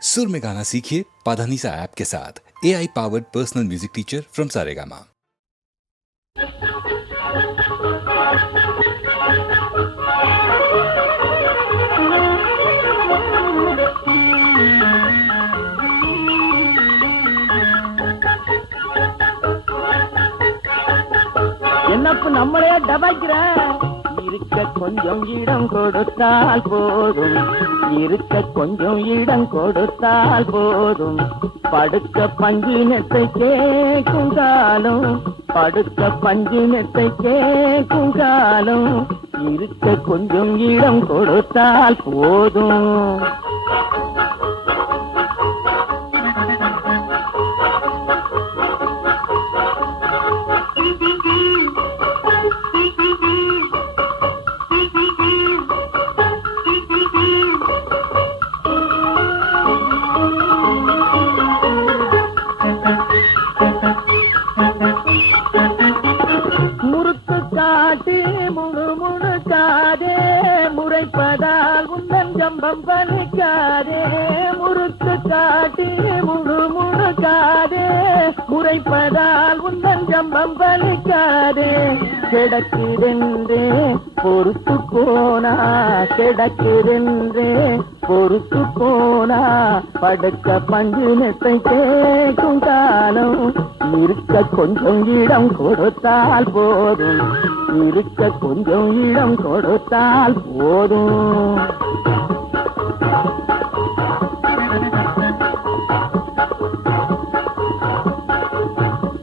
सुर में गाना सीखिए पाधानीसा ऐप के साथ। AI powered personal music teacher from Saregama. என்னப்பு நம்மளையே டபாய்க்கிற இருக்க கொஞ்சம் இடம் கொடுத்தால் போதும், இருக்க கொஞ்சம் இடம் கொடுத்தால் போதும். படுக்க பஞ்சினத்தை கேட்கும் காலம், படுக்க பஞ்சினத்தை கேட்கும் காலம். இருக்க கொஞ்சம் இடம் கொடுத்தால் போதும். முறுக்கு காட்டி முணுமுணுக்காதே, முறைப்பதால் உந்தன் ஜம்பம் பலிக்காதே. முறுக்கு காட்டி முணுமுணுக்காதே, முறைப்பதால் உந்தன் ஜம்பம் பலிக்காதே. கிடக்கிறென்றே பொறுத்து போனா, கிடக்கிறென்றே பொறுத்து போனா. படுக்க பஞ்சினத்தை கேட்கும் காலம். இருக்க கொஞ்சம் இடம் கொடுத்தால் போதும், இருக்க கொஞ்சம் இடம் கொடுத்தால் போதும்.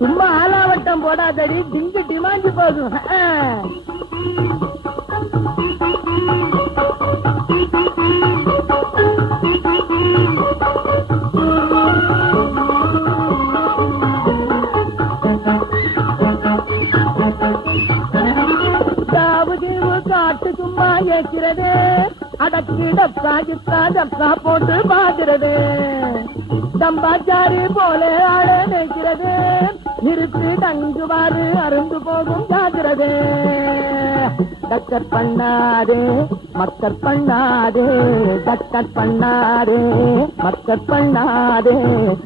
சும்மா ஆலாவட்டம் போடாதடி, திங்கு டிமாண்டி போதும். காட்டு சும்மா ஏற்கிறது, அடக்கி டப்பா கிட்டா டப்பா போட்டு பாக்குறது. தம்பாச்சாரி போல ஆட நினைக்கிறது, நிறுத்து தங்குவாரு அருந்து போகும் ஜாகிறது. டக்கர் பண்ணாதே மக்கர் பண்ணாதே, டக்கர் பண்ணாதே மக்கர் பண்ணாதே.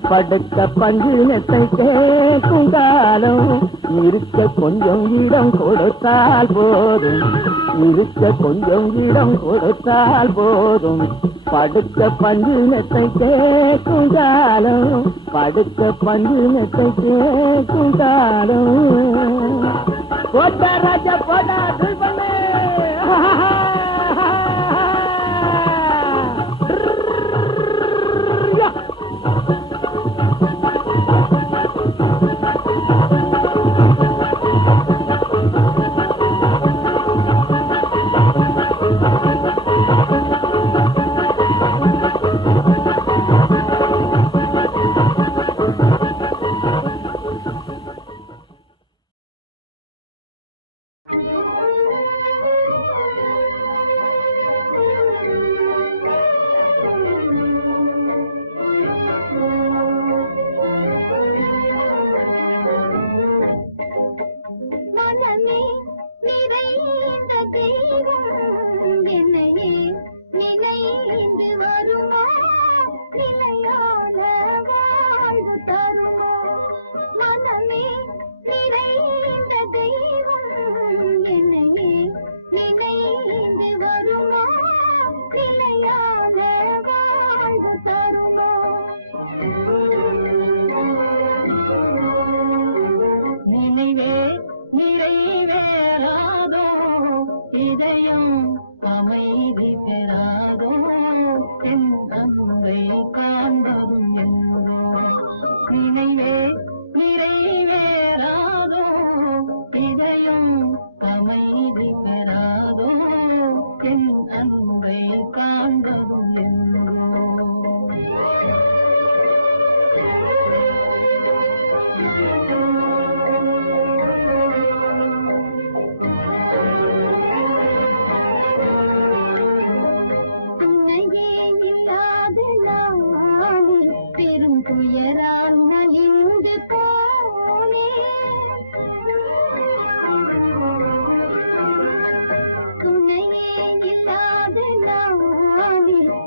படுக்க பஞ்சினத்தை கேட்கும் காலம். இருக்க கொஞ்சம் இடம் கொடுத்தால் போதும், இருக்க கொஞ்சம் இடம் கொடுத்தால் போதும். படுக்க பஞ்சினத்தை கேட்கும் காலம், படுக்க பஞ்சினத்தை கேட்கும் காலம். போட்டா ராஜா போட்டா பண்ணு.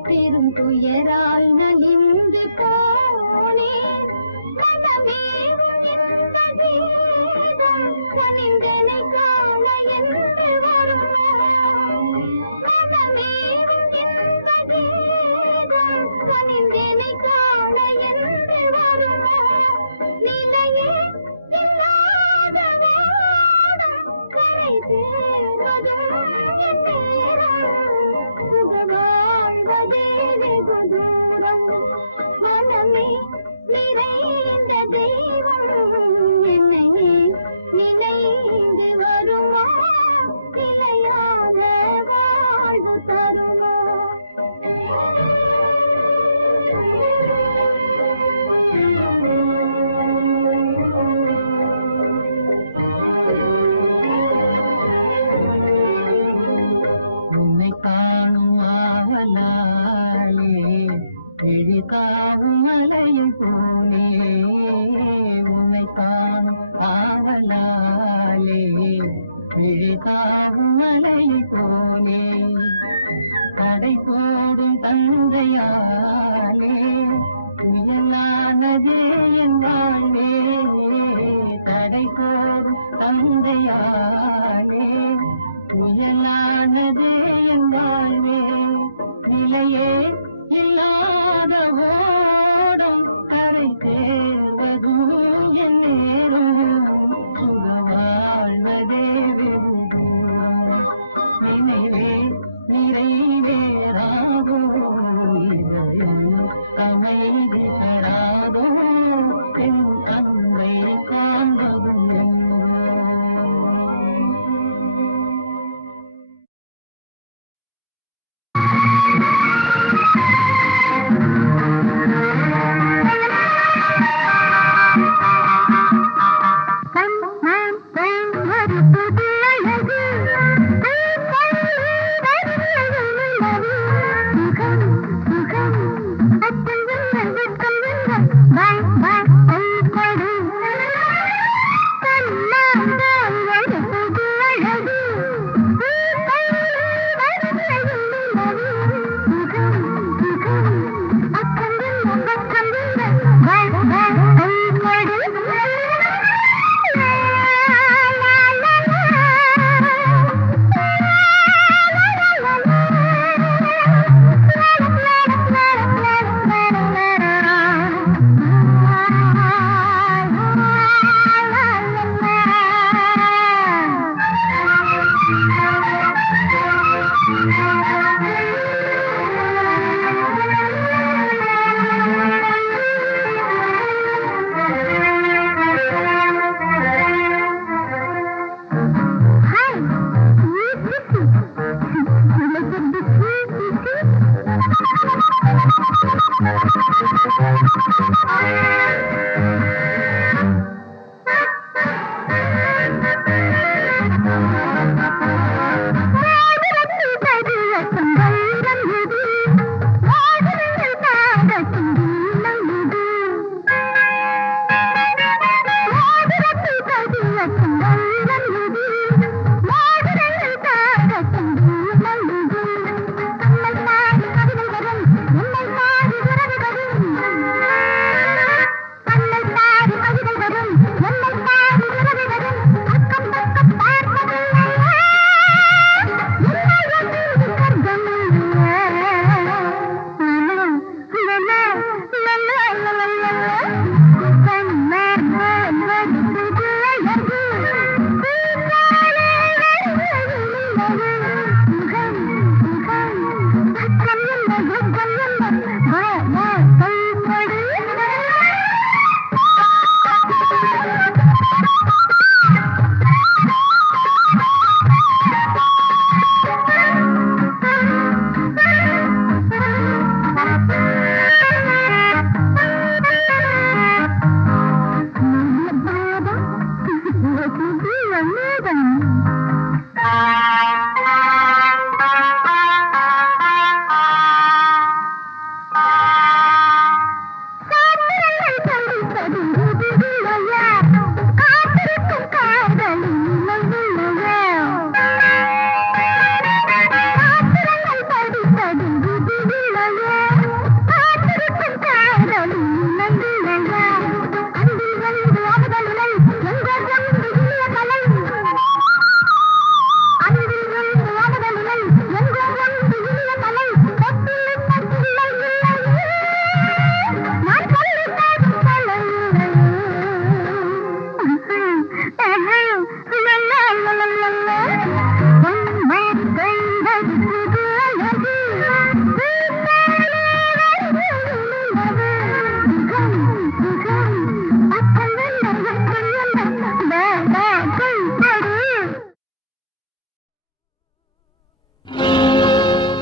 பெரும் துயரால் நலிந்து காவும் மலையை போலே உன்னை காணும் ஆவலாலே விழி காவும் மலையை போலே கடை போடும் தந்தையாலே புயலானதே என் வாழ்வே கடை போடும் தந்தையாலே புயலானதே என் வாழ்வே நிலையே இல்லாத ஓடும் கரை தேர்வதும் என் நேரும் சுக வாழ்வதே வெறும் நினைவே நிறைவேறாதோ இதயம் அமைதி தராதோ என் அன்பை காண்பதும்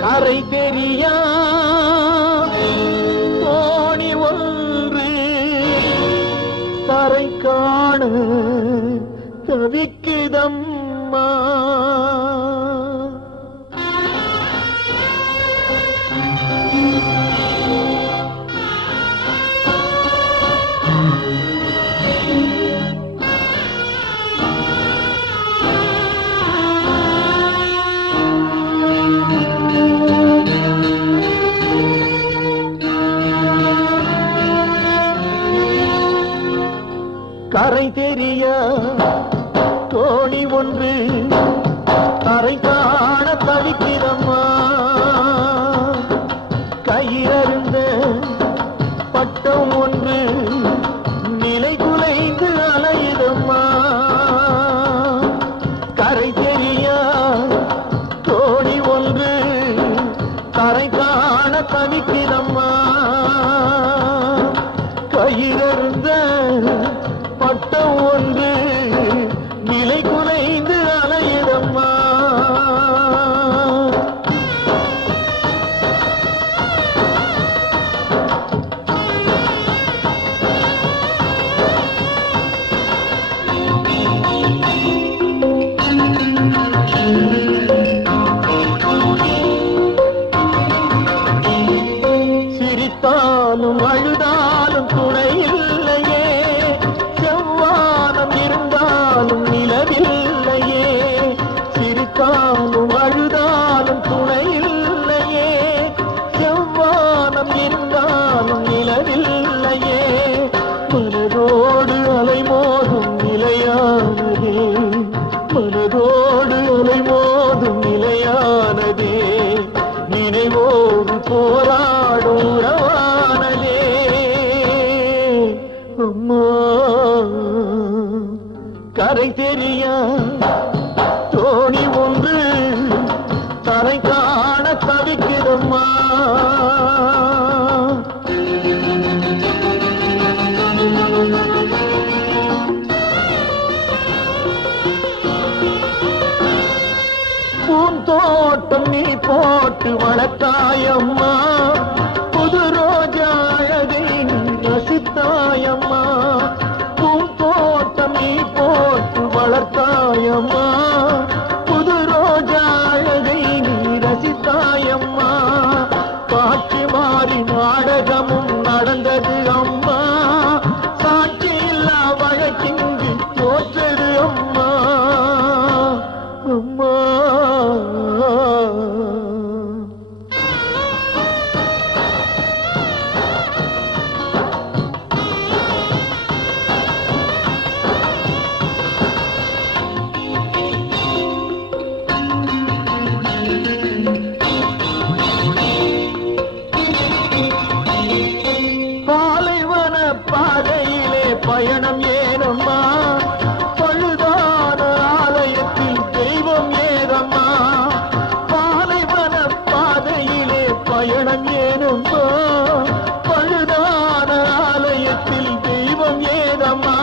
கரை தெரியா தோணி ஒன்று கரை காண தவிக்குதம்மா. கரை தெரிய தோணி ஒன்று கரை காண தவிக்கிறம்மா கையிலிருந்த பட்டம் ஒன்று நிலை குலைந்து அலையுதம்மா கரை தெரிய தோணி ஒன்று கரை காண தவிக்கிறம்மா கையிலிருந்த பட்டம் ஒன்று நிலை குலைந்து அலையுதம்மா சிரித்தாலும் அழுதாலும் துணை இல்லையே செவ்வானம் இருந்தாலும் நிலவில்லையே சிரித்தாலும் அழுதாலும் துணை இல்லையே செவ்வானம் இருந்தாலும் நிலவில்லையே மனதோடு அலைமோதும் நிலையானதே மனதோடு அலைமோதும் நிலையானதே நினைவோடு போராடும் உறவானதே அம்மா கரை தெரிய தோணி ஒன்று கரை காண தவிக்கிறம்மா பூந்தோட்டம் நீ போட்டு வளர்த்தாயம்மா புது ரோஜா அழகை நீ ரசித்தாயம்மா பூந்தோட்டம் நீ போட்டு வளர்த்தாயம்மா புது ரோஜா அழகை நீ ரசித்தாயம்மா காட்சி மாறி நாடகமும் நடந்தது அம்மா சாட்சி இல்லா வழக்கிங்கு தோற்றது அம்மா அம்மா பாலைவன பாதையிலே பயணம் ஏனம்மா பழுதான ஆலயத்தில் தெய்வம் ஏதம்மா பாலைவன பாதையிலே பயணம் ஏனம்மா பழுதான ஆலயத்தில் தெய்வம் ஏதம்மா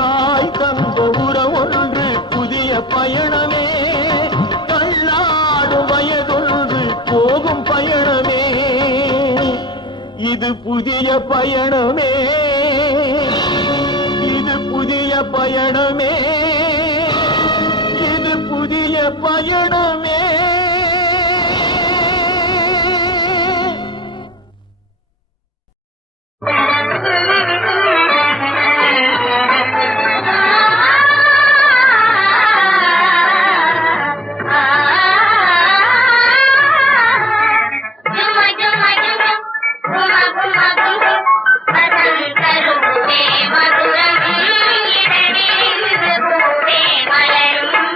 தாய் தந்த உறவொன்று புதிய பயணமே தள்ளாடும் வயதொன்று போகும் பயணமே இது புதிய பயணமே இது புதிய பயணமே இது புதிய பயணமே மதுரம் இடனே பூவே மலரும்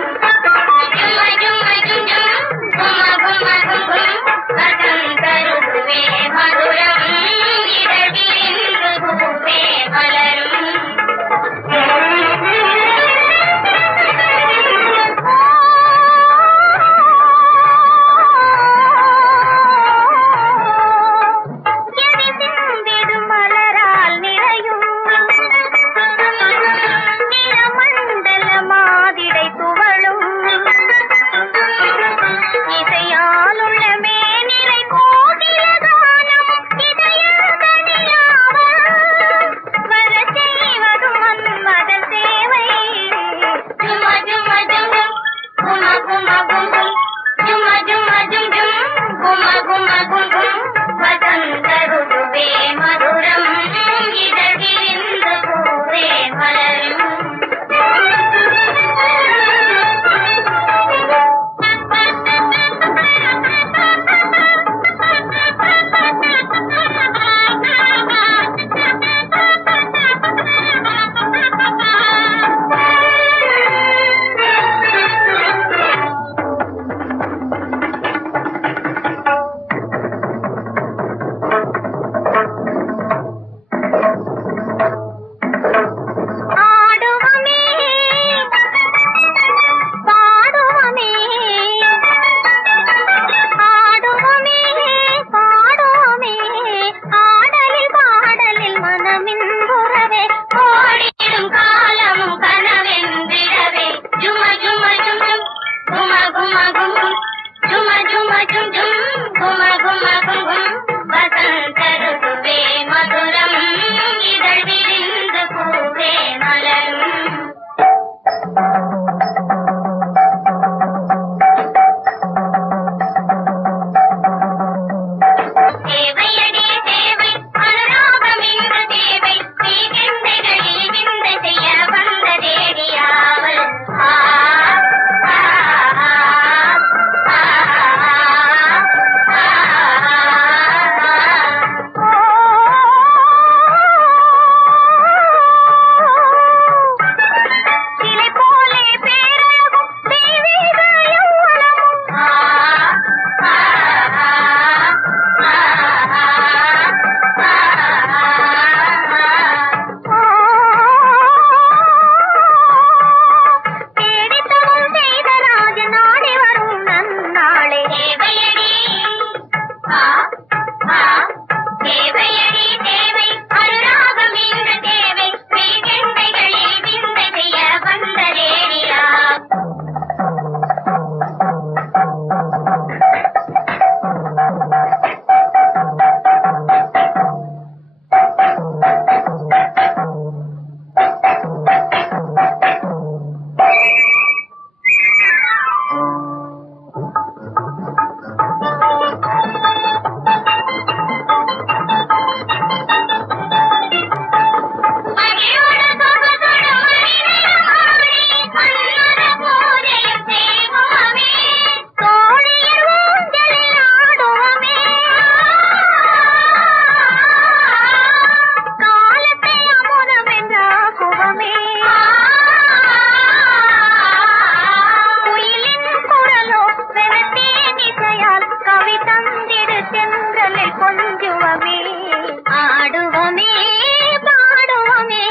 ஆடுவோமே பாடுவோமே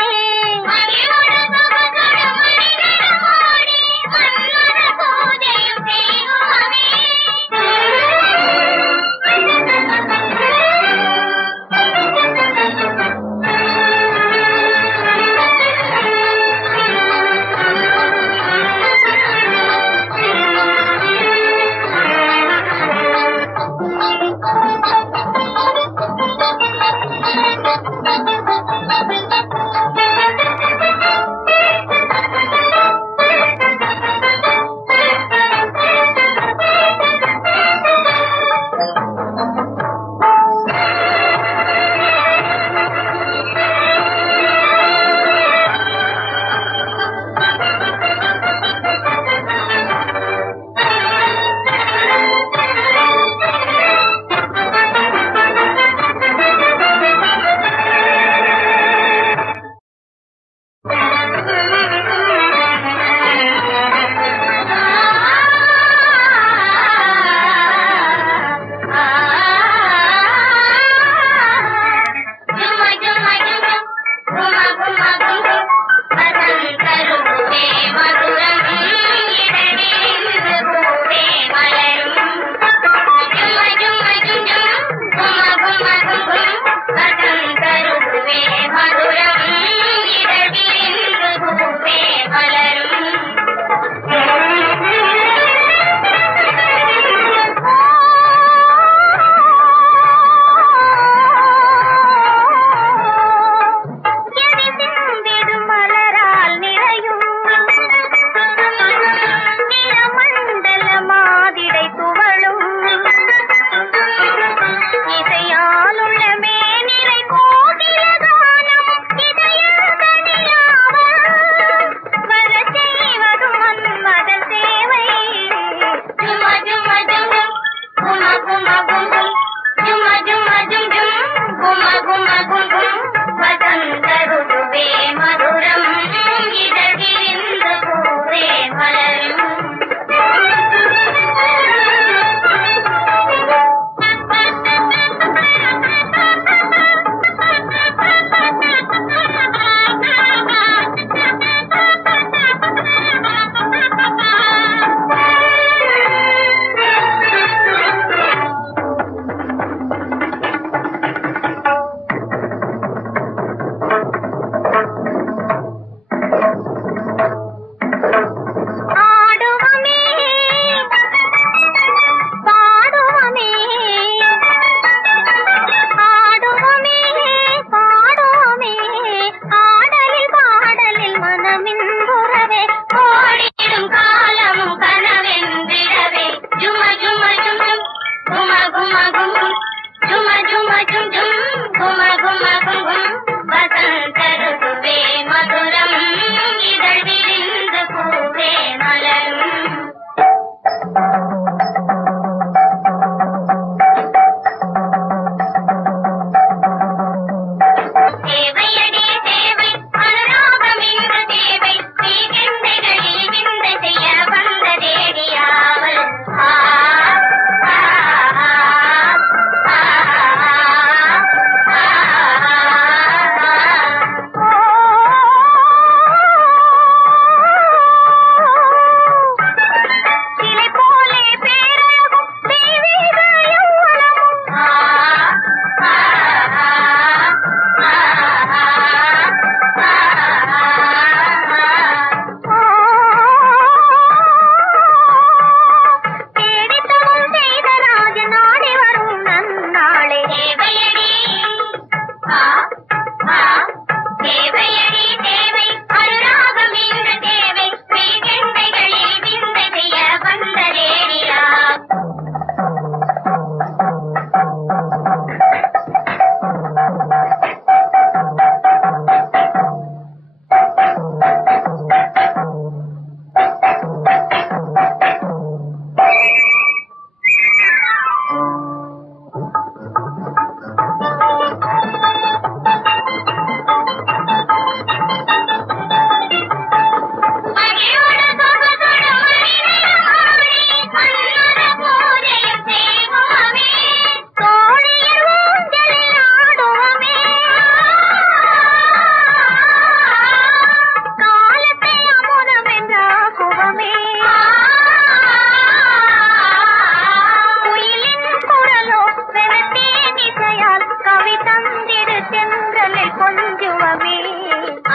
பாடுவோமே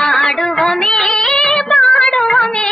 ஆடுவோமே பாடுவோமே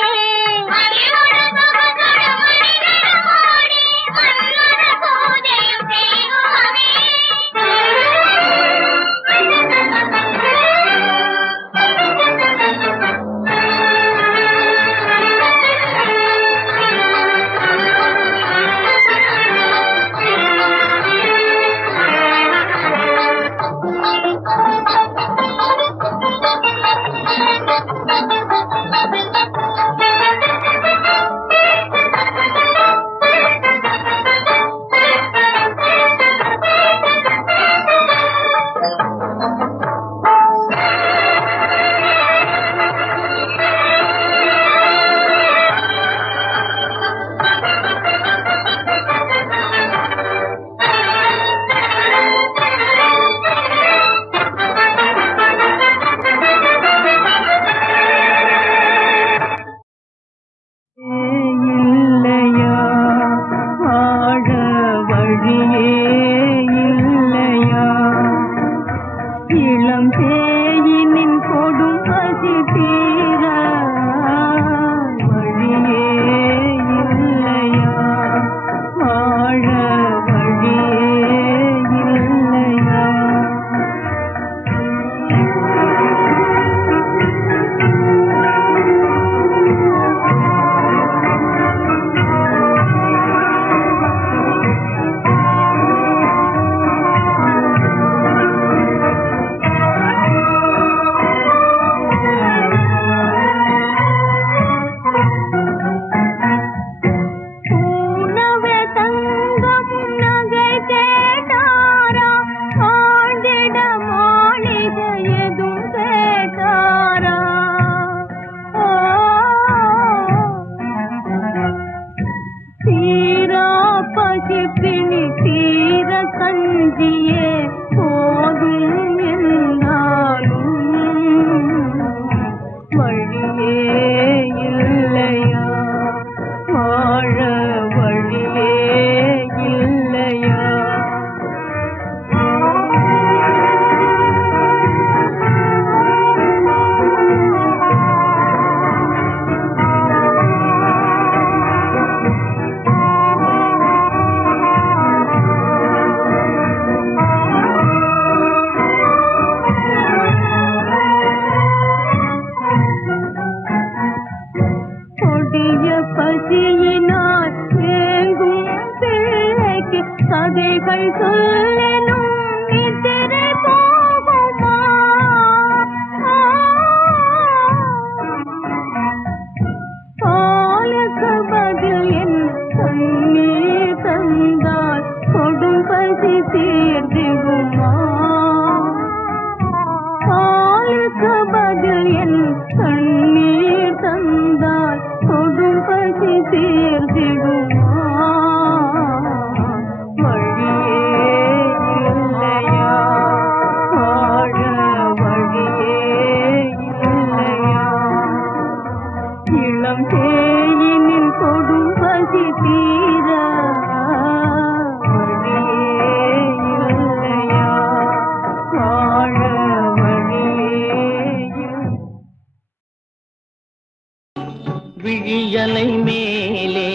விழியலை மேலே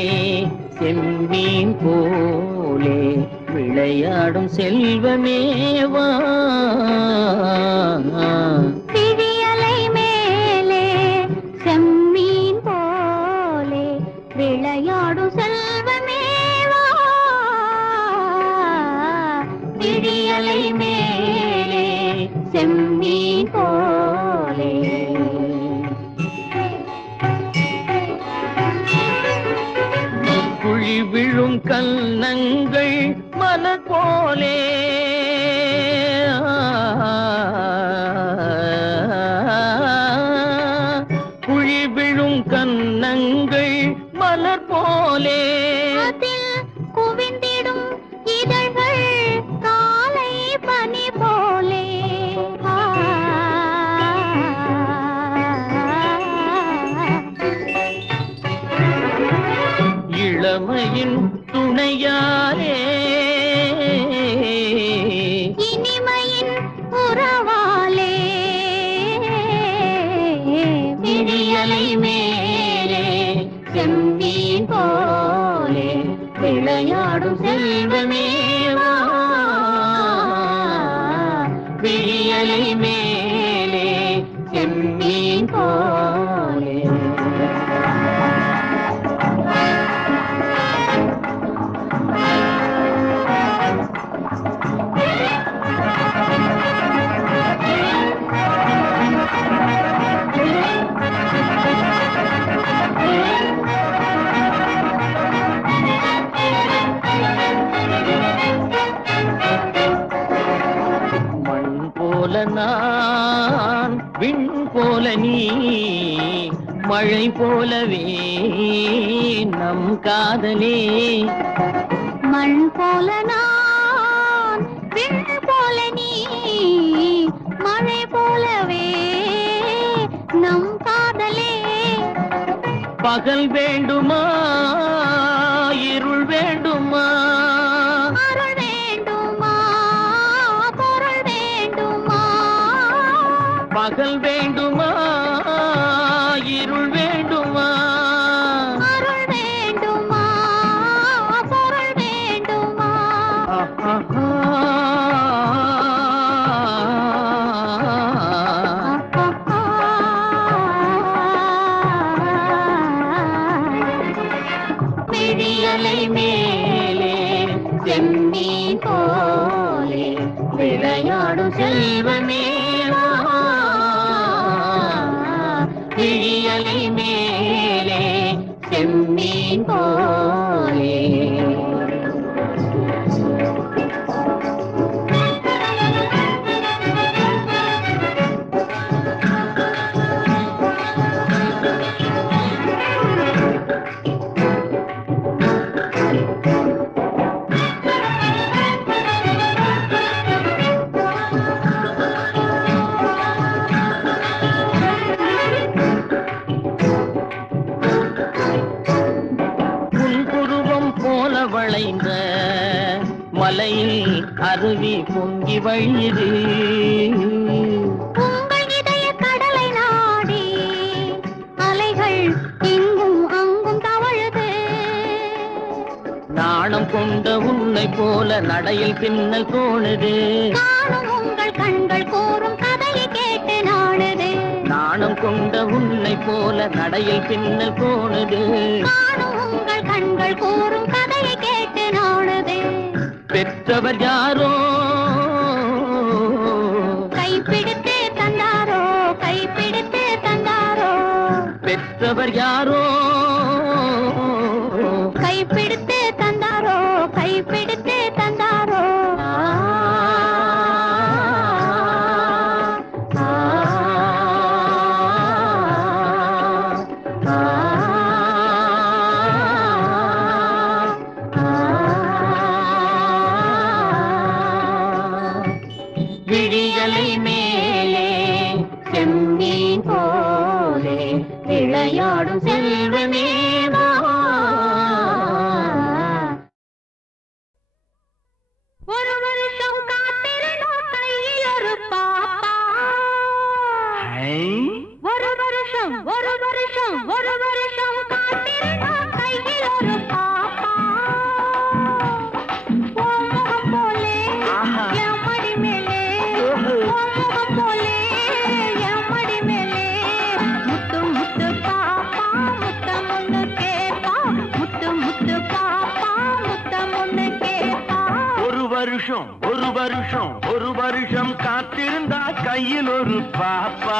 செம்மீன் போலே விளையாடும் செல்வமேவா விழியலை மேலே செம்மீன் போலே விளையாடும் செல்வமேவா விழியலை மேலே செம்மீன் போலே குழி விழும் கன்னங்கள் மலர் போலே குழி விழும் கன்னங்கள் மலர் போலே அதில் குவிந்திடும் இதழ்கள் காலை பனி போலே இளமையின் துணையாரே இனிமையின் உறவாலே விழியலை மேலே செம்மீன் போலே. நான் விண் போல நீ மழை போலவே நம் காதலே. மண் போல நான் விண் போல நீ மழை போலவே நம் காதலே. பகல் வேண்டுமா இருள் வேண்டுமா, அருள் வேண்டுமா பொருள் வேண்டுமா, பகல் வேண்டுமா இருள் வேண்டுமா, அருள் வேண்டுமா பொருள் வேண்டுமா. விழியலை மேலே செம்மீன் போலே விளையாடும் செல்வமே. விழியலை மேலே செம்மீன் போலே. வளைந்த மலையில் அருவி பொங்கி வழியுது. உங்கள் இதய கடலை நாடி அலைகள் இங்கும் அங்கும் தவழுது. நாணம் கொண்ட உன்னை போல நடையில் பின்னல் தோணுது. நானும் உங்கள் கண்கள் கூறும் கதையை கேட்டு நாடுது. நாணம் கொண்ட உன்னை போல நடையில் பின்னல் தோணுது. நானும் உங்கள் கண்கள் கூறும் கதையை கேட்டு நாடுது. பெற்றவர் யாரோ கைப்பிடித்து தந்தாரோ, கைப்பிடித்து தந்தாரோ. பெற்றவர் யாரோ கைப்பிடித்து தந்தாரோ, கைப்பிடித்து தந்தாரோ. விழியலை மேலே செம்மீன் போலே விளையாடும் செல்வமே. ஒரு வருஷம் காத்திருந்தோம் கையில் ஒரு பாப்பா. ஒரு வருஷம் ஒரு வருஷம் ஒரு வருஷம் காத்திருந்தோம் கையில் ஒரு பாப்பா. ஓ முகம் போலே என் மடி மேலே, ஓ முகம் போலே என் மடி மேலே. முத்து முத்து பாப்பா முத்தம் ஒண்ணு கேப்பா, முத்து முத்து பாப்பா முத்தம் ஒண்ணு கேப்பா. ஒரு வருஷம் ஒரு வருஷம் ஒரு வருஷம் காத்திருந்தா கையில் ஒரு பாப்பா.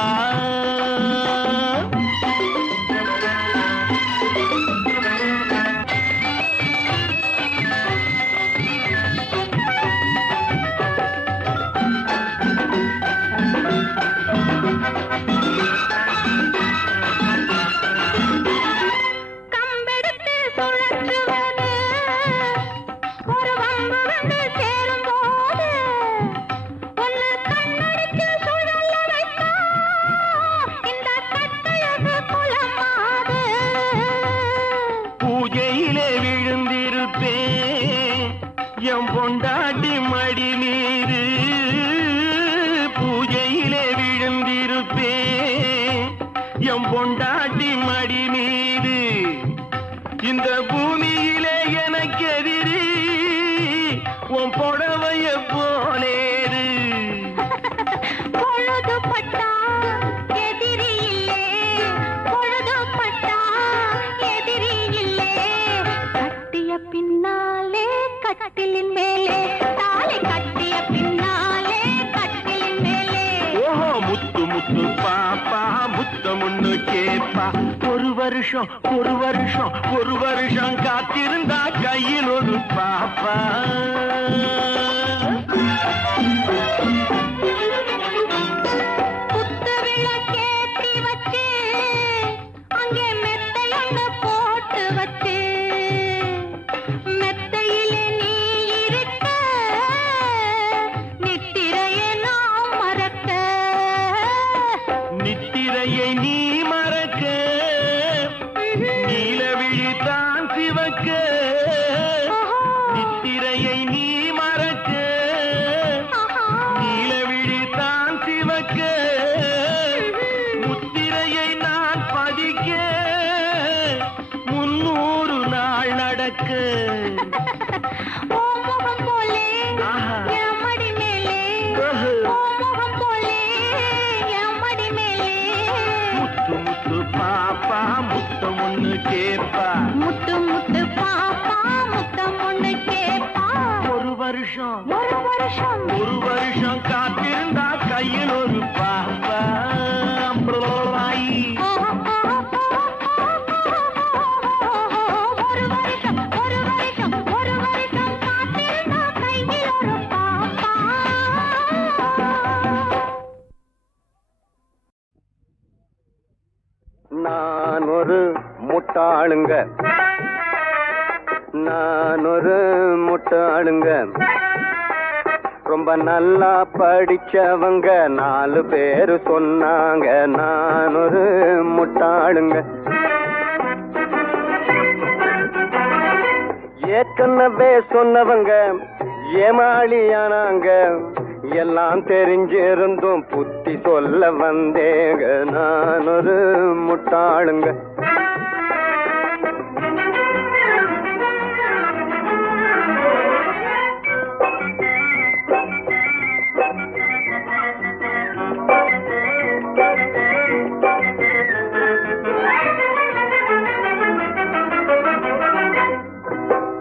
கம்பெடுத்து சுழற்றுவது ஒரு வம்பு வந்து சேரும் போது, ஒன்னு கண்ணடித்து சுழல வைத்தா இந்த கட்டழகு குலமாது. பூஜையிலே விழுந்திருப்பேன் என் பொண்டாட்டி மடி மீது. பூஜையிலே விழுந்திருப்பேன் என் பொண்டாட்டி மடி மீது. இந்த பூமியிலே எனக்கு எதிரி உன் புடவைய போலேரு. முத்து பாப்பா முத்தமுன்னு கேப்பா. ஒரு வருஷம் காத்திருந்தா கையில் ஒரு பாப்பா. குத்து விளக்கேத்தி வச்சு அங்கே மெத்தையொன்னு போட்டு வச்சு மெத்தையிலே நீ இருக்க நித்திரையை நான் மறக்க. நித்திரையை நீ மறக்க நீலவிழி தான் சிவக்க. நித்திரையை நீ மறக்க நீலவிழி தான் சிவக்க. முத்திரையை நான் பதிக்க 300 நாள் நடக்க. ஓ முகம் போலே என் மடி மேலே ஓ முகம் போலே என் மடி மேலே முத்து முத்து பாப்பா முத்தம் ஒண்ணு கேப்பா. முத்து முத்து பாப்பா முத்தம் ஒண்ணு கேப்பா. ஒரு வருஷம் காத்திருந்தா கையில் ஒரு பாப்பா. ஒரு வருஷம் காத்திருந்தா கையில் ஒரு பாப்பா. நான் ஒரு முட்டாளுங்க, ரொம்ப நல்லா படிச்சவங்க 4 பேரு சொன்னாங்க. நான் ஒரு முட்டாளுங்க. ஏற்கனவே சொன்னவங்க ஏமாளியானாங்க. எல்லாம் தெரிஞ்சிருந்தும் புத்தி சொல்ல வந்தேங்க. நான் ஒரு முட்டாளுங்க.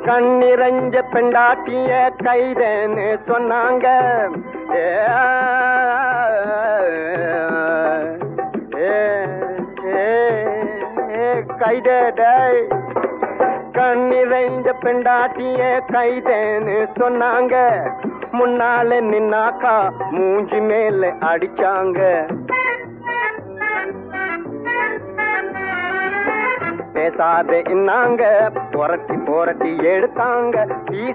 கண்ணிரஞ்ச பெண்டாட்டிய கைதேன்னு சொன்னாங்க. கைதே கண்ணிரஞ்ச பெண்டாட்டிய கைதேன்னு சொன்னாங்க. முன்னால நின்னாக்கா மூஞ்சி மேல அடிச்சாங்க. பேசாதே இன்னாங்க புரட்டி எடுத்தாங்க.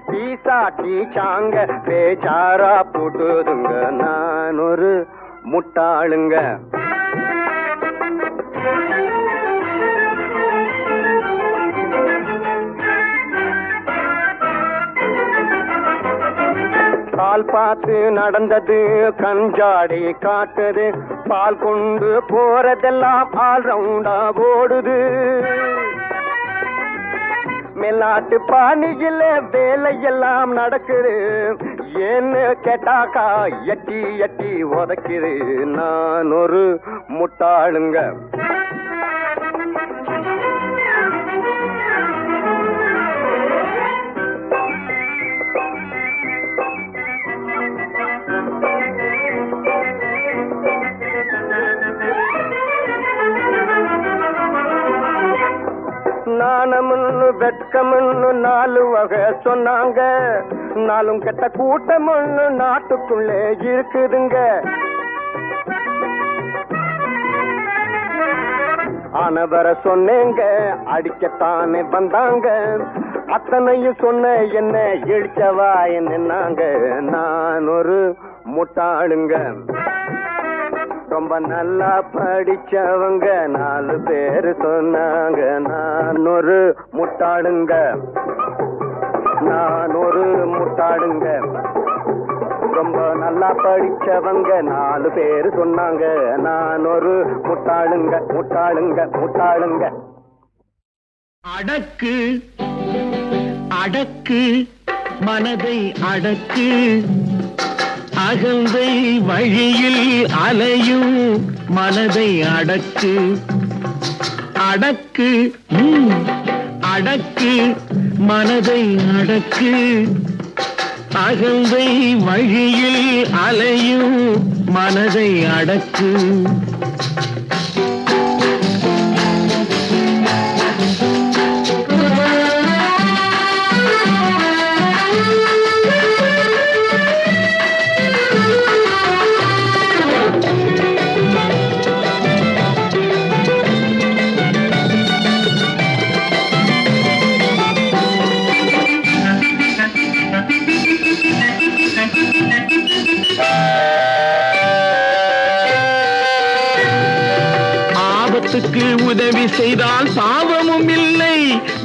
பீசா டீச்சாங்க பேச்சாரா போட்டுதுங்க. நான் ஒரு முட்டாளுங்க. பால் பார்த்து நடந்தது கஞ்சாடி காட்டுது. பால் கொண்டு போறதெல்லாம் ஆல் ரவுண்டா ஓடுது. மேலாட்டு பாணியில வேலையெல்லாம் நடக்குது. ஏன்னு கேட்டாக்கா எட்டி உதைக்குது. நான் ஒரு முட்டாளுங்க. நாணமுன்னு வெட்கமுன்னு 4 வகை சொன்னாங்க. 4 கெட்ட கூட்டமுன்னு நாட்டுக்குள்ளே இருக்குதுங்க. ஆனவர சொன்னேங்க அடிக்கத்தானே வந்தாங்க. அத்தனையும் சொன்ன என்ன இழிச்சவா என்னங்க. நான் ஒரு முட்டாளுங்க. ரொம்ப நல்லா படிச்சவங்க 4 பேரு சொன்னாங்க. நான் ஒரு முட்டாளுங்க. ரொம்ப நல்லா படிச்சவங்க 4 பேரு சொன்னாங்க. நான் ஒரு முட்டாளுங்க. அடக்கு அடக்கு மனதை அடக்கு. அகந்தை வழியில் அலையும் மனதை அடக்கு. அடக்கு அடக்கு மனதை அடக்கு. அகந்தை வழியில் அலையும் மனதை அடக்கு. ஆபத்துக்கு உதவி செய்தால் பாவமும் இல்லை,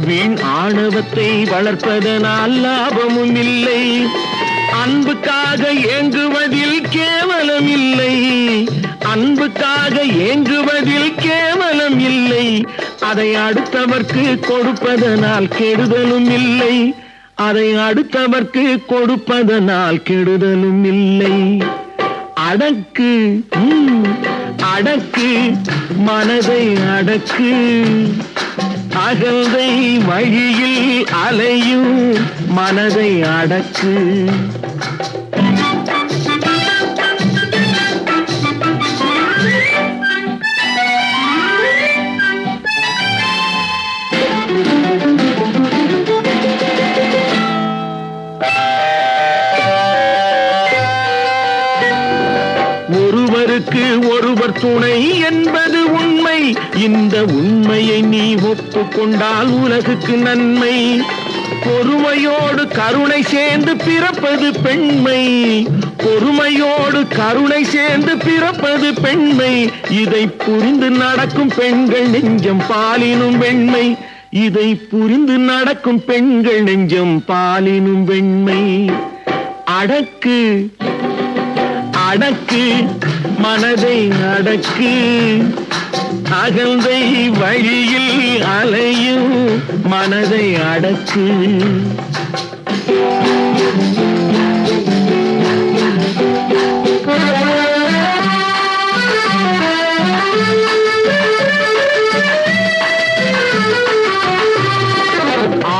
வீண் ஆணவத்தை வளர்ப்பதனால் லாபமும் இல்லை. அன்புக்காக ஏங்குவதில் கேவலம் இல்லை, அன்புக்காக ஏங்குவதில் கேவலம் இல்லை. அதை அடுத்தவர்க்கு கொடுப்பதனால் கெடுதலும் இல்லை, அதை அடுத்தவர்க்கு கொடுப்பதனால் கெடுதலும் இல்லை. அடக்கு அடக்கு மனதை அடக்கு. அகந்தை வழியில் அலையும் மனதை அடக்கு. ஒருவருக்கு ஒருவர் துணை என்பது உண்மை, இந்த உண்மையை நீ ஒப்புக்கொண்டால் உலகுக்கு நன்மை. பொறுமையோடு கருணை சேர்ந்து பிறப்பது பெண்மை, பொறுமையோடு கருணை சேர்ந்து பிறப்பது பெண்மை. இதை புரிந்து நடக்கும் பெண்கள் நெஞ்சம் பாலினும் வெண்மை, இதை புரிந்து நடக்கும் பெண்கள் நெஞ்சம் பாலினும் வெண்மை. அடக்கு அடக்கு மனதை அடக்கு. அகந்தை வழியில் அலையும் மனதை அடக்கு.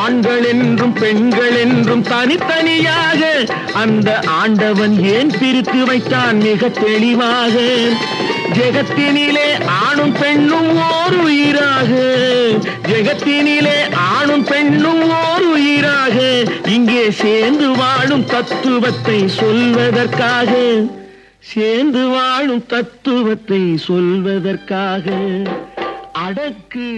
ஆண்கள் என்றும் பெண்கள் என்றும் தனித்தனியாக அந்த ஆண்டவன் ஏன் பிரித்து வைத்தான் மிக தெளிவாக. ஜெகத்தினிலே ஆணும் பெண்ணும் ஓர் உயிராக, ஜெகத்தினிலே ஆணும் பெண்ணும் ஓர் உயிராக. இங்கே சேர்ந்து வாழும் தத்துவத்தை சொல்வதற்காக, சேர்ந்து வாழும் தத்துவத்தை சொல்வதற்காக. அடக்கு